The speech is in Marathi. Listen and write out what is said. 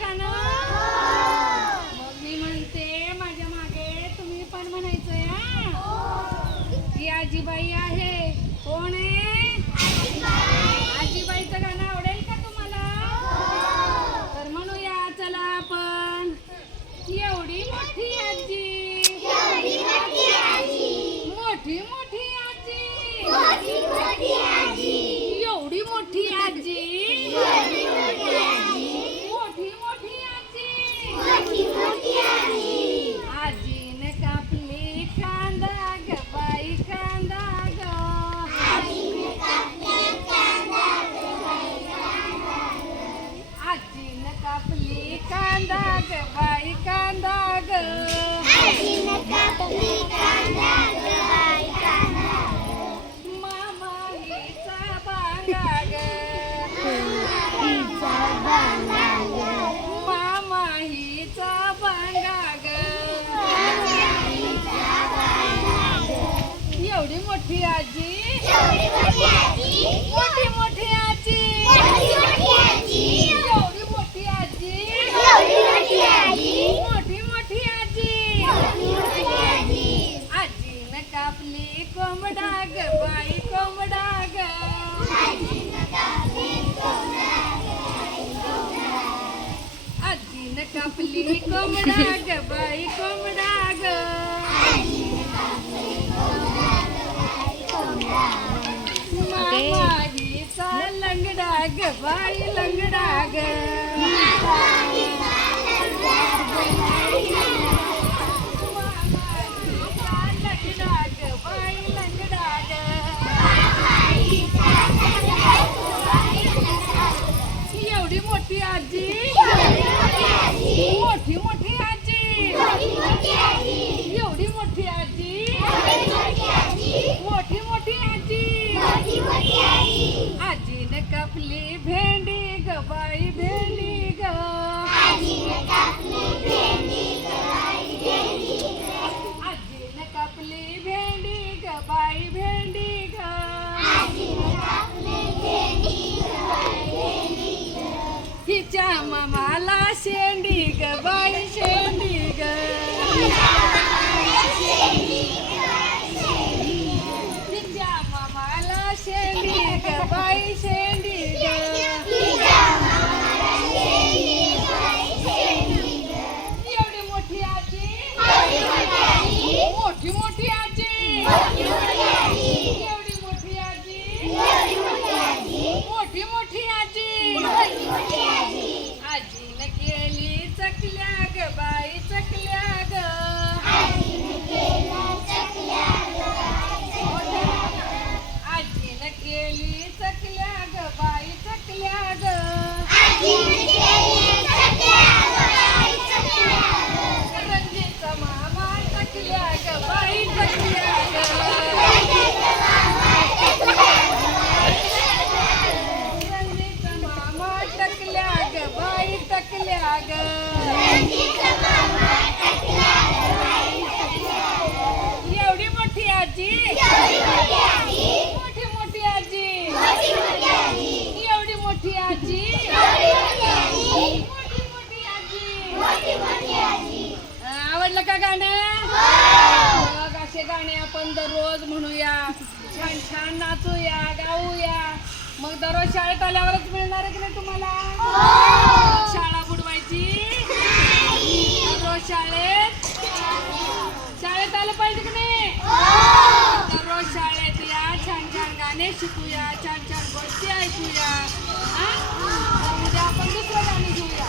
गाणं? मग मी म्हणते माझ्या मागे तुम्ही पण म्हणायचंय हा? ही आजीबाई आहे. कोण आहे? आजीबाईचं गाणं आवडेल का तुम्हाला? तर म्हणूया चला आपण. एवढी मोठी आजी. मोठी मोठी आजी. एवढी मोठी आजी. मोठी मोठी आजी. एवढी मोठी आजी. मोठी मोठी आजी. आजीनं कापली कोंबडा ग बाई कोंबडा ग. आजीनं कापली कोंबडा ग बाई कोंबडा लंगडा ग हिच्या मामाला शेंडी ग बाई शेंडी एवढी मोठी आजी? मोठी मोठी आजी? एवढी मोठी आजी? आवडलं का गाणं? मग असे गाणे आपण दररोज म्हणूया. छान छान नाचूया गाऊया. मग दररोज शाळेत आल्यावरच मिळणार आहे की नाही तुम्हाला? मग शाळा बुडवायची दररोज शाळेत शाळेत आलं पाहिजे की नाही दररोज शाळेत या छान छान गाणे शिकूया छान छान गोष्टी ऐकूया. उद्या आपण दुसरं गाणे घेऊया.